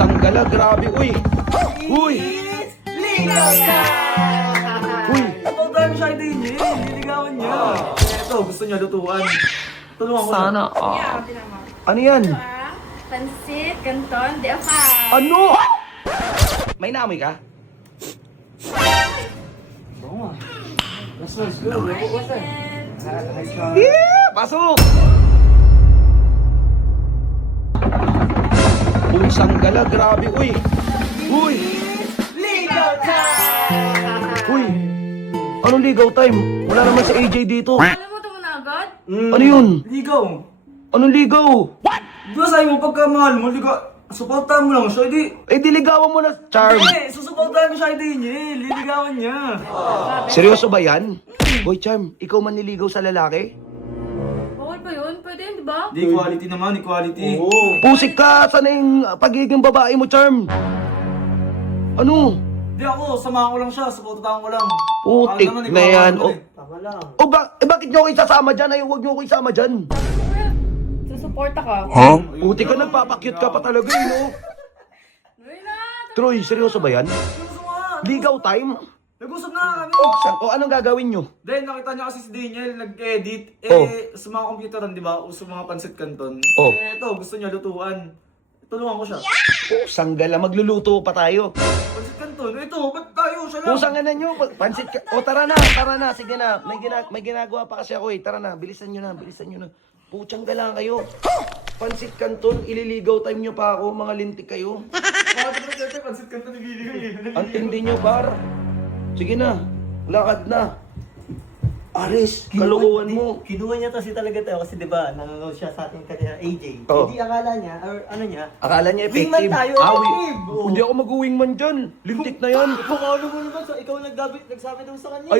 Pusang gala, grabe. Uy! Uy! Ligaw na! Uy! Ito time siya din eh. Liligawan niya. Ito, gusto niya lutuan. Tulungan ko Sana na. all. Tinama. Ano yan? Pansit, canton, de pa. Ano? May naamoy ka? Oo nga. Let's go. What's that? Yeah! Pasok! Pusang gala, grabe. Uy! Uy! Ligaw time! Uy! Anong ligaw time? Wala naman si AJ dito. Kalimutan mo na agad? Ano yun? Ligaw. Anong ligaw? Di ba sa'yo mo pagkamahal mo, ligaw. Suportahan mo lang siya, di. Eh, diligawan mo na, Charm. Hindi, susuportahan ko siya din eh. Liligawan niya. Seryoso ba yan? Boy, Charm, ikaw man niligaw sa lalaki? Bawal pa yun? Pwede yun, di ba? Di quality naman, equality. Pusik ka! Saan na yung pagiging babae mo, Charm? Ano? Di ako, samahan ko lang siya, suportahan ko lang. Putik Ano naman, na ikaw yan. ako O, eh. Tama lang. bakit nyo ako isasama dyan? Ay, huwag nyo ako isama dyan. Susuporta ka. Putik ka, nagpapakyut ka pa talaga, eh, no? Uy na! Troy, seryoso ba yan? Gusto nga. Ligaw time? Nag-usap na kami. O, anong gagawin nyo? Then, nakita niya kasi si Daniel, nag-edit. Oh. Sa mga computeran, di ba? Uso mga pansit canton. Oh. Ito, gusto niya lutuan. Tulungan ko siya. Sanggala, magluluto pa tayo. Pansit canton, ito, ba't tayo? Siya lang. Pusang na nyo, pansit ka. O, tara na, sige na. May ginagawa pa kasi ako, eh. Tara na, bilisan nyo na. Putsang gala kayo. Pansit kanton, ililigaw time nyo pa ako, mga lintik kayo. Bakit ba siyempre pansit canton nagigigay? Ang tindi nyo, bar. Sige na, lakad na. Aris, kalukuhan mo. Kinuha niya kasi talaga tayo kasi 'di ba nanonood siya sa ating kanina AJ. Oo. Hindi akala niya or ano niya. Akala niya Wingman effective. tayo, Ah, effective. Oo. Hindi ako mag-wingman dyan. Lintik na yan. Kung ano mo naman so ikaw nagsabi daw sa kanya.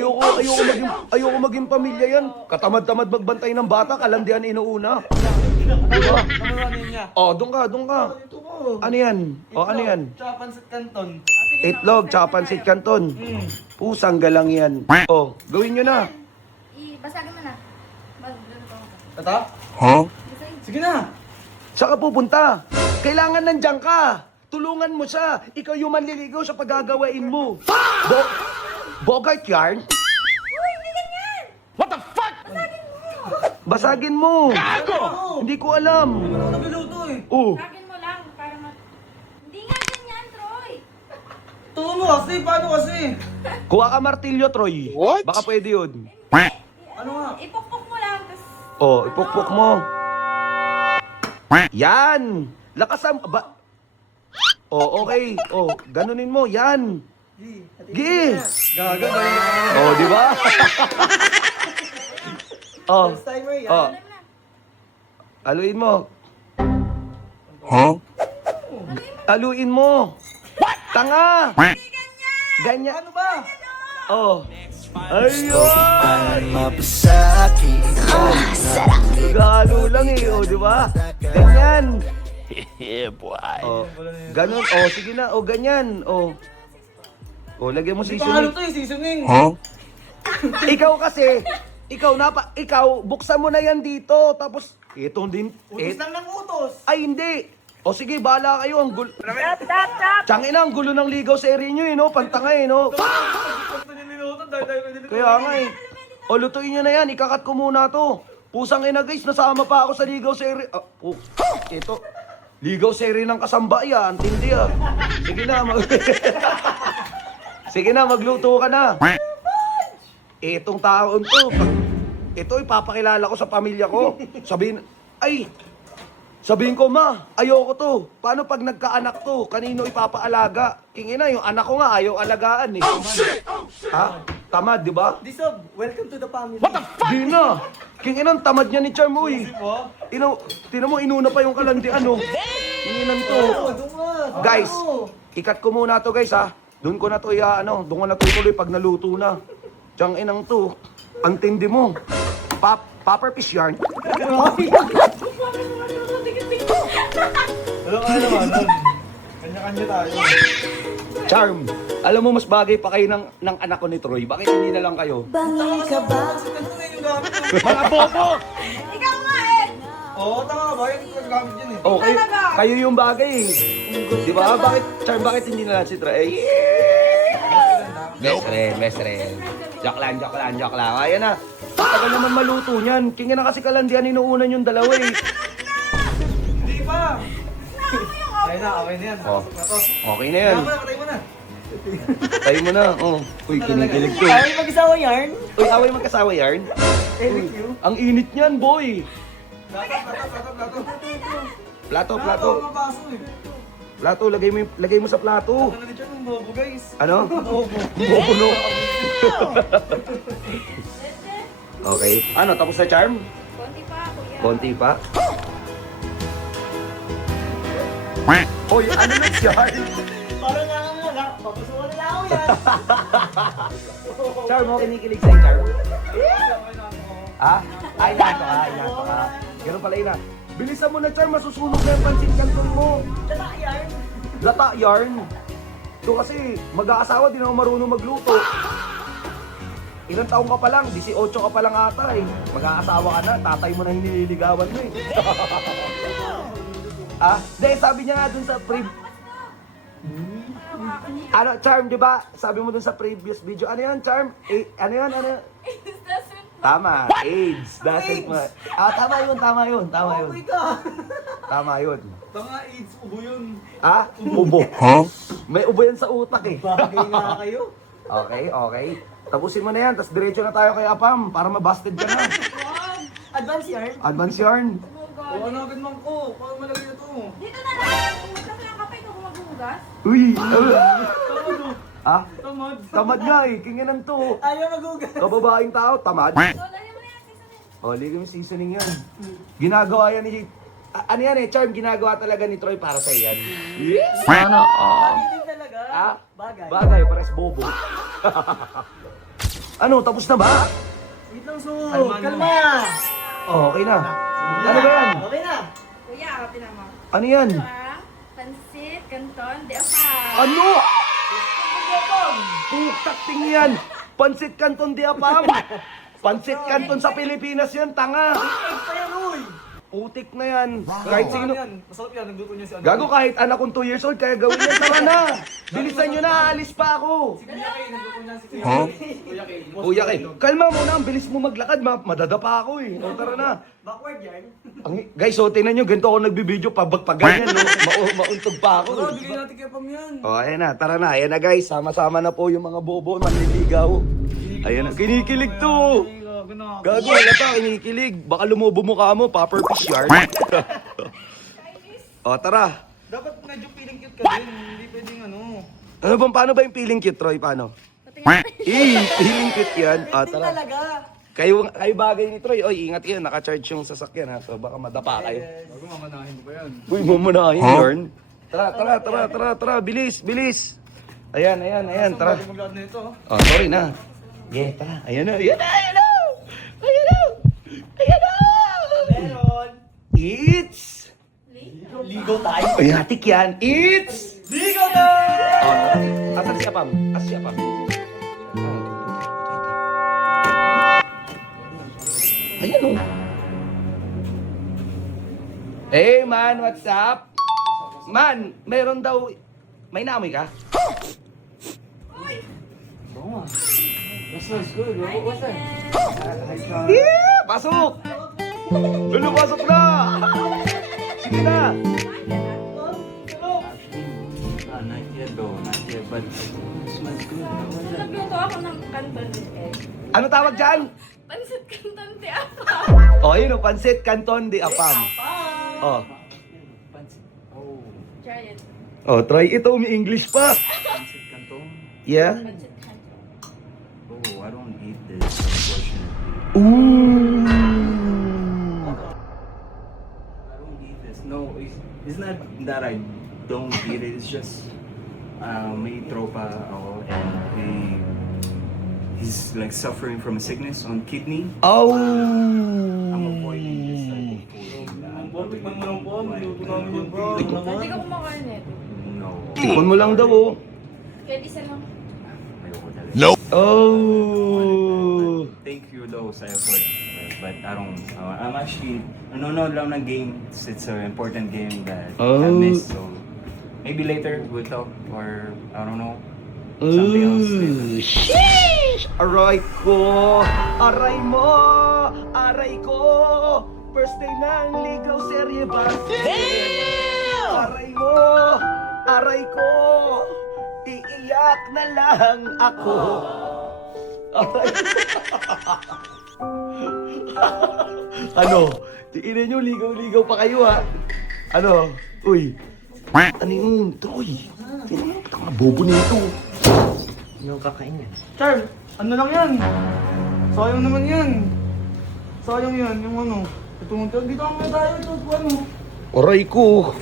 Ayoko maging pamilya yan. Katamad-tamad magbantay ng bata, kalandian inuuna. Diba? Kamaranin niya. Oh, doon ka. Ito ko. Ano yan? Oh, ano yan? Tsaka pansit canton. Itlog, tsaka pansit canton. Pusang galang yan. Oh, gawin nyo na. Basagin mo na. Magluluto ko. Tata? Sige na. Saan ka pupunta? Kailangan nandiyan ka. Tulungan mo siya. Ikaw yung manliligaw sa paggagawain mo. Bogart yarn? Uy, hindi ganyan! What the fuck? Basagin mo! Basagin mo! Hindi ko alam. Ano ako nagluluto eh. Oh, Basagin mo lang para Hindi nga ganyan, Troy! Tuwa mo kasi, paano kasi? kuha ka martilyo, Troy. What? Baka pwede yun. Ano nga? Ipukpok mo lang, tapos... Oh, ipukpok mo. Yan! Lakas ang... Oh, okay. Oh, ganunin mo. Yan. Gi! Gaga, Oh, di ba? Oh, First timer yan. oh. Aluin mo. Aluin mo. Tanga! Ganyan. Ano ba? Oh. Ayun! Galo lang eh, oh, di ba? Ganyan. Oh, ganun. Oh, sige na. Oh, ganyan. Oh. Oh, lagyan mo Hindi pa ano seasoning. to eh, seasoning. Ikaw kasi, ikaw, buksan mo na yan dito. Tapos, ito din. Utos lang ng utos. Ay, hindi. O sige, bahala kayo. Ang gulo. Tiyangin na, ang gulo ng ligaw sa area nyo eh, no? Pantanga eh, no? Gusto niya niluto, dahil niluto. Kaya nga eh. O, lutuin nyo na yan. Ikakat ko muna to. Pusang ina guys, nasama pa ako sa ligaw sa area. Oh, ito. Ligaw sa area ng kasamba yan. Tindi ah. Sige na, sige na, magluto ka na. Itong taon to. Ito, ipapakilala ko sa pamilya ko. Sabihin ko, ma, ayoko to. Paano pag nagkaanak to? Kanino ipapaalaga? Kingina, yung anak ko nga ayaw alagaan eh. Ha? Tamad, di ba? Disob, welcome to the family. Di na. Kingina, tamad niya ni Charm, uy. Tinan mo, inuna pa yung kalandian, oh. Kinginan to. Guys, ikat ko muna to, guys, ha. Doon ko na to, doon ko na tutuloy pag naluto na. Tiyang inang to. Ang tindi mo. Popper fish yarn. Ano ka naman? Kanya-kanya tayo. Charm, alam mo mas bagay pa kayo ng anak ko ni Troy. Bakit hindi na lang kayo? Bangi ka ba? Pansit canton na yung gamit. Mga bobo! Ikaw nga eh! Oo, tama ba? Yan yung gamit yun eh. Oh, kayo, Talaga? kayo yung bagay eh. Di ba? Bakit, Charm, bakit hindi na lang si Troy? Best friend. Joke lang. Ayan na. Tagal naman maluto niyan. Kingin na kasi kalandian, inuunan yung dalawa eh. Hindi pa. Okay na yan. Oh. Pasok na to. Okay na yan. Patay mo na. Tayo mo na. Oh. Uy, kinikilig to. Ay, mag-isawa yarn. Uy, away magkasawa yarn. LQ. Ang init niyan, boy. Plato. Plato. Mapaso eh. Plato, lagay mo sa plato. Ano na dyan yung bobo guys? Ano? Bobo. Bobo. Okay. Ano, tapos na Charm? Konti pa, kuya. Konti pa. Hoy, ano na yarn? Parang nga, papusuan nila ako yan. Charm, mo kinikilig sa'yo, Charm? Ha? Ay, nato ka. Ganun pala yun ah. Bilisan mo na, Charm. Masusunog na yung pansit canton mo. Tala yarn. Lata yarn. Ito kasi, mag-aasawa, di na ako marunong magluto. Ilang taong ka pa lang? 18 ka pa lang ata eh. Mag-aasawa ka na, tatay mo na hinililigawan mo eh. Ah, dahil sabi niya nga dun sa ano, Charm, di ba? Sabi mo dun sa previous video, ano yan, Charm? Ano yan? Tama, AIDS. Doesn't tama yun. Uy ka. Tama yun. Tanga AIDS, ubo yun. Ah, ubo. Huh? May ubo yan sa utak eh. Bagay nga kayo. Okay. Tapusin mo na yan, tapos diretso na tayo kay Apam para mabusted ka na. Advance yarn. Advance yarn. Oo, ano agad man ko. Paano malagay na to? Dito na lang. Huwag lang kape ito kung maghugas. Uy! Tamad oh. Ah, Tamad. tamad nga eh, kinginan to. Ayaw magugas. Kababaeng tao, tamad. So, lagyan mo na yan, seasonin. O, ligam seasoning yan. Ginagawa yan ni... ano yan eh, Charm, ginagawa talaga ni Troy para sa yan. Yes! Sana Hindi talaga. Ah, Bagay. bagay, pares bobo. Ano, tapos na ba? Wait lang, so. Kalma. Kalma. Oh, okay na. Ano ba yan? Okay na. Kuya, kapin naman. Ano yan? Ito pansit, canton, de apa. Ano? Putak ting yan! Pansit Canton di Apam! Pansit Canton sa Pilipinas yan, tanga! Egg pa yan, uy. Putik na yan. Kahit sino... Yan. Masarap yan, nagluto niya si ano. Gago kahit anak kong 2 years old, kaya gawin yan. Tara na! Bilisan nyo na, aalis pa ako! Si Kuya Kay, nagluto niya si Kuya Huh? Kay. Kuya Kay. Kuya Kay, kalma mo na, ang bilis mo maglakad, madadapa ako eh. O tara na. Backward yarn. Guys, so tingnan nyo, ganito ako nagbibideo, pagganyan, no? Mauntog pa ako. Bro, bigay natin kay Pam yan. O, ayan na, tara na. Ayan na guys, sama-sama na po yung mga bobo, manliligaw. Ayan na, kinikilig to! Gago na. Gago, wala pa, kinikilig. Baka lumubo mukha mo, Popper Fish Yard. O, tara. Dapat medyo feeling cute ka din. Hindi pwedeng ano. Ano bang, paano ba yung feeling cute, Troy? Paano? Feeling cute yan. O, Hindi tara. talaga. Kayo bagay ni Troy. Oy, ingat yan, naka-charge yung sasakyan ha. So, baka madapa kayo. Bago mamanahin mo pa yan. Uy, mumunahin, Yarn. Tara, bilis. Ayan, tara. Bago maglakad na ito. Oh, sorry na. Yeah, tara. Ayan na. Meron. It's... Ligo tayo. Ay, hatik yan. It's... Ligo na! Oh, asan si Apam? Si Apam. Ayan oh. Hey man, what's up? Man, meron daw... May naamoy ka? That smells good. What's that? Yeah! Pasok! Lulu, pasok na! Sige na! Not yet though, not yet, but it smells good. So, nagluto ako ng canton with egg. Ano tawag dyan? Pansit canton, de apa. Oh, yun oh, Pansit Canton de Apam. Oh. Oh, Try it. Oh, try ito, umi-English pa. pancit canton. Yeah? Pansit canton. Oh, I don't eat this, unfortunately. Ooh. I don't eat this. No, it's not that I don't eat it. It's just may tropa ako and he's like suffering from a sickness on kidney. Oh. I'm avoiding this type of food. Tikman mo lang po, niluto namin yun, bro. Hindi ka kumakain nito. No. Tikon mo lang daw oh. Kaya di sa lang. Ayoko talaga. Oh. Thank you though sa effort. but I don't. I'm actually nanonood lang ng game. It's an important game that Oh. I missed. So maybe later we'll talk, or I don't know, something else later. Sheesh! Aray ko! Aray mo! Aray ko! First day ng ligaw serye ba? Damn! Aray mo! Aray ko! Iiyak na lang ako. Aray. Ano? Tingnan nyo, ligaw-ligaw pa kayo ha. Ano? Uy. Ano yung Troy? Tingnan mo, mga bobo nito. Yung kakain yan. Charm, ano lang yan? Sayang naman yan. Sayang yan, yung ano. Ito, dito kami tayo, ito, ano. Aray ko.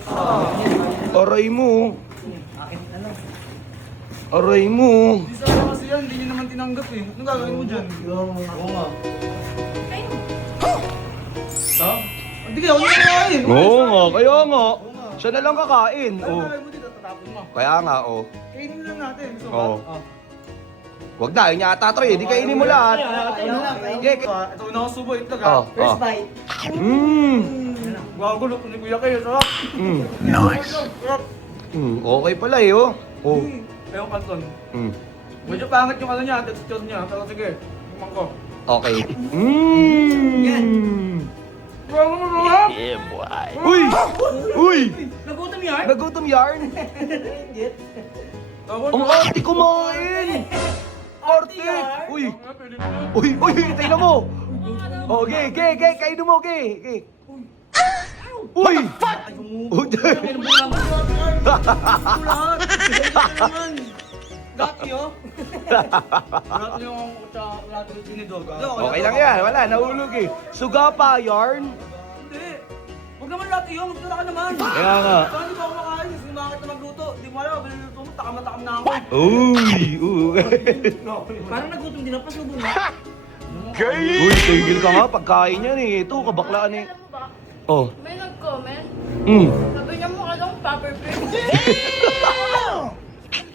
Aray mo. Aray mo. Hindi sayang kasi yan, hindi nyo naman tinanggap eh. Anong gagawin mo dyan? Oo nga. Ha? Hindi kayo, ano kakain? Oo nga, kaya nga. Siya na lang kakain. Ano Oh. gagawin mo dito, tatapon mo. Kaya nga, oh. Kainin lang natin, gusto mo Oo. ba? Wag na, yun yata, Troy. Di kainin mo lahat. Okay. Ito una ko subo, itlog Oh, ha. oh. bite. Gago, luto ni Kuya kayo, sarap. Nice. Sarap. Okay pala eh, oh. Oh. Ewan kanton. Mm. Medyo pangit yung ano niya, texture niya. Pero sige, kumang ko. Okay. Gago mo sarap! Uy! Uy! Nagutom yan? Nagutom yarn? Ang arte kumain! Arte! Uy! Uy! Uy! Tingnan mo! Oh, okay, okay, okay. Kainin mo, okay. Okay. Uy! Uy! Gati oh! Gati yung gati yung tinidog. Okay lang yan. Wala, nahulog eh. Suga pa, yarn. Hindi! Huwag naman lati yung magtula ka naman! Kaya nga. Saan di ba ako makain? Kasi bakit na magluto? Di mo alam, biluluto mo, takam na ako. Uy! Parang nagutom din ako, pasubo na. Uy, tigil ka nga. Pagkain yan eh. Ito, kabaklaan eh. Alam mo ba? Oh. May nag-comment. Mm. Sabi niya mukha daw pepper fish.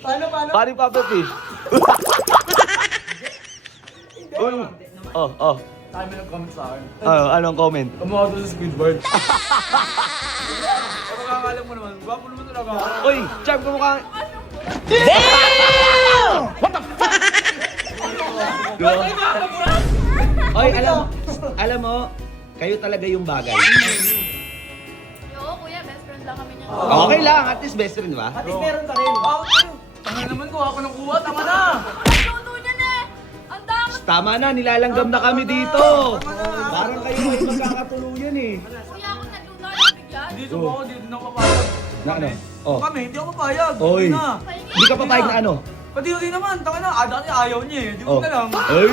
Paano? Paano yung papa fish? Uy. Oh, oh. Sabi may nag-comment sa akin. Anong comment? Kamukha doon sa Squidward. Ano kakala mo naman? Gwapo naman talaga ako. Uy, Cham, kumukha. Oy, alam mo, kayo talaga yung bagay. Oo, kuya, best friend lang kami niya. Okay lang, at least best friend, ba? At least meron ka rin. Bakit kayo? Tanga naman ko, ako nang kuha, tama na! Luto niya na eh! Ang dami! Tama na, nilalanggam na kami dito. Parang kayo ay magkakatuluyan eh. Kuya, ako nagluto ng bigyan. Hindi sumo ako, hindi ako papayag. Na ano? Oh. Kami, hindi ako papayag. Oy. Hindi na. Hindi ka papayag na ano? Pati rin naman, tanga na, dati ayaw niya eh. Di Oh. mo na lang. Ay!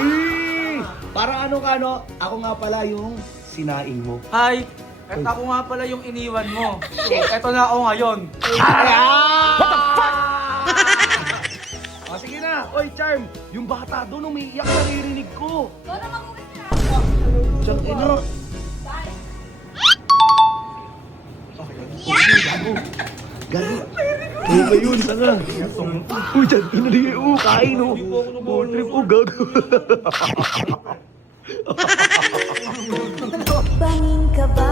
Parang ano ka no? Ako nga pala yung sinaing mo. Hi! At ako nga pala yung iniwan mo. Eto na ako ngayon. What the fuck? Sige na. Oy, Charm. Yung bata doon umiiyak, naririnig ko. Ikaw na mag-uwis na. Diyan, ino. Gago. Ano ba yun? Sana? Uy, dyan. Inaliya. Kain o. Food trip. Gago. Banging ka ba